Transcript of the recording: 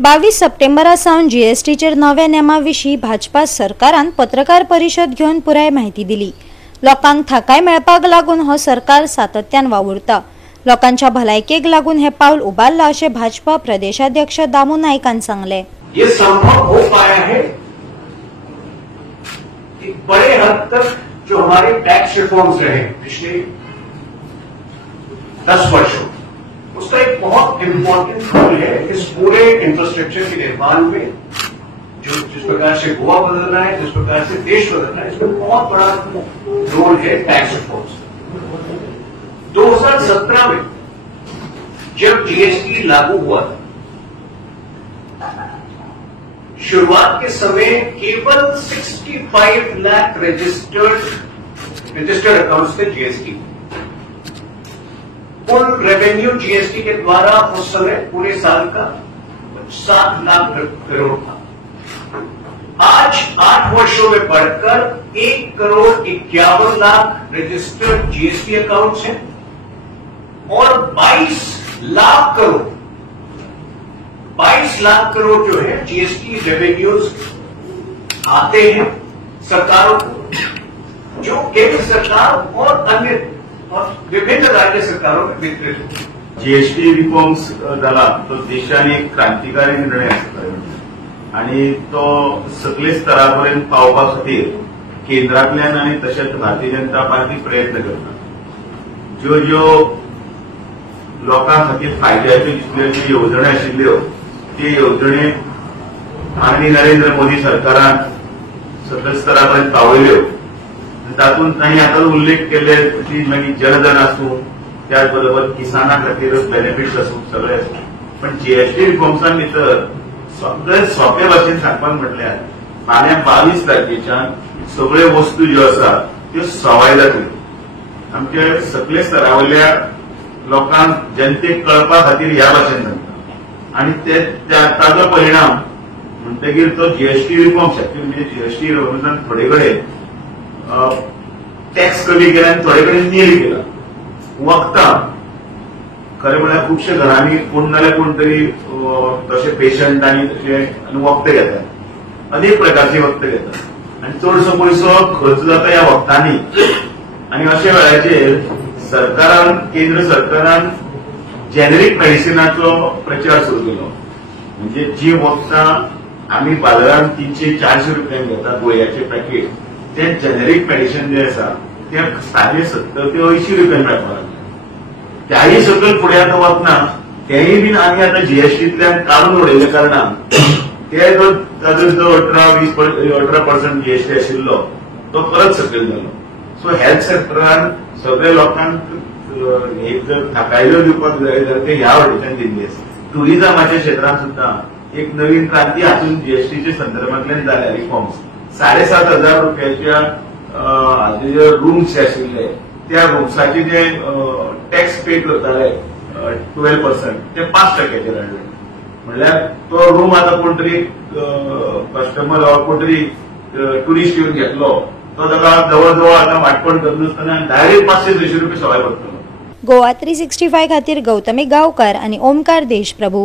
22 सप्टेंबरासावन जीएसटीचेर नव्या नेमाविशीं भाजपा सरकारान पत्रकार परिशद घेवन पुराय माहिती दिली। लोकांक थाकाय मेळपाक लागून हो सरकार सातत्यान वावुरता। लोकांच्या भलायकेक लागून हे पाऊल उबारला अशें भाजपा प्रदेशाध्यक्ष दामू नायकान सांगले। ये संभव हो पाया है एक बड़े हद तक जो हमारे टैक्स रिफॉर्म्स रहे पिछले 10 वर्षों, उसका एक बहुत इंपॉर्टेंट रोल है इस पूरे इंफ्रास्ट्रक्चर के निर्माण में। जो जिस प्रकार से गोवा बदल रहा है, जिस प्रकार से देश बदल रहा है, इसमें बहुत बड़ा रोल है टैक्स रिफॉर्म्स। 2017 में जब जीएसटी लागू हुआ था, शुरुआत के समय केवल 65 लाख रजिस्टर्ड अकाउंट्स थे जीएसटी। कुल रेवेन्यू जीएसटी के द्वारा उस समय पूरे साल का 7 लाख करोड़ था। आज 8 वर्षों में बढ़कर 1,51,00,000 रजिस्टर्ड जीएसटी अकाउंट्स हैं और 22 लाख करोड़ जो है जीएसटी रेवेन्यूज आते हैं सरकारों को, जो केंद्र सरकार और अन्य और विभिन्न राज्य सरकारों में वितरित होते। जीएसटी रिफॉर्म्स झाला तो देशाने एक क्रांतिकारी निर्णय आसा आणि तो सगळे स्तरापर्यंत पावपा खातीर केंद्रांतल्यान आनी तशेंच भारतीय जनता पार्टी प्रयत्न करता। ज्यो लोकां खातीर फायद्याच्यो दिसल्यो येवजण्यो आशिल्ल्यो ते येवजण्यो माननीय नरेंद्र मोदी सरकारान सगळे स्तरापर्यंत पावयल्यो। तातूंत तांणी आतां उल्लेख केले की मागीर जनधन आसूं, त्याच बरोबर किसानां खातीर बेनिफिट्स आसूं, सगळे आसूं, पण जीएसटी रिफॉर्म्सां भितर सगळे सोंपे भाशेन सांगपाक म्हटल्यार फाल्यां 22 तारखेच्यान सगळ्यो वस्तू ज्यो आसा त्यो सवाय जातल्यो। आमचे सगळे स्तरावयल्या लोकांक जनतेक कळपा खातीर ह्या भाशेन सांगता आनी ताजो परिणाम म्हणटकीर तो जीएसटी रिफॉर्म्स म्हणजे जीएसटी रिफॉर्म्सान थोडे कडेन टॅक्स कमी केला आनी थोडे कडेन नील केला। वखदां खरें म्हळ्यार खुबशे घरांनी कोण नाल्यार कोण तरी तशे पेशंट आनी तशे वखदां घेतात, अनेक प्रकारची वखदां घेतात आनी चडसो पयसो खर्च जाता ह्या वखदांनी। आनी अशे वेळाचेर केंद्र सरकारान जेनेरिक मेडिसिनाचो प्रचार सुरू केलो। म्हणजे जी वखदां आमी बाजारांत 300-400 रुपयांक घेतात गोळ्याचे पॅकेट, ते जेनेरिक मेडिसिन जे आसा ते 70 ते 80 रुपयांक मेळपाक लागले। त्याही सकयल फुडें आतां वतना तेय बीन आमी आतां जीएसटींतल्यान काडून उडयल्या कारणान ताजो जो 18% जीएसटी आशिल्लो तो परत सकयल जालो। सो हेल्थ सेक्टरान सगळ्या लोकांक एक जर थाकायल्यो दिवपाक जाय जाल्यार ते ह्या वटेच्यान दिल्ली आसा। टुरिझमाच्या क्षेत्रांत सुद्दां एक नवीन क्रांती हातून जीएसटीच्या संदर्भांतल्यान जाल्या। रिफॉर्म्स 7,500 रुपयाच्या जे रूम्स आशिल्ले त्या रूम्साचे जे टॅक्स पे करताले 12% ते 5% हाडले। म्हणल्यार तो रूम आतां कोण तरी कस्टमर वा कोण तरी टुरिस्ट येवन घेतलो तो ताका जवळ आतां वाटपण करनासतना डायरेक्ट 500-600 रुपये सवाय पडटलो। गोवा 365 खातीर गौतमी गांवकार आनी ओमकार देशप्रभू।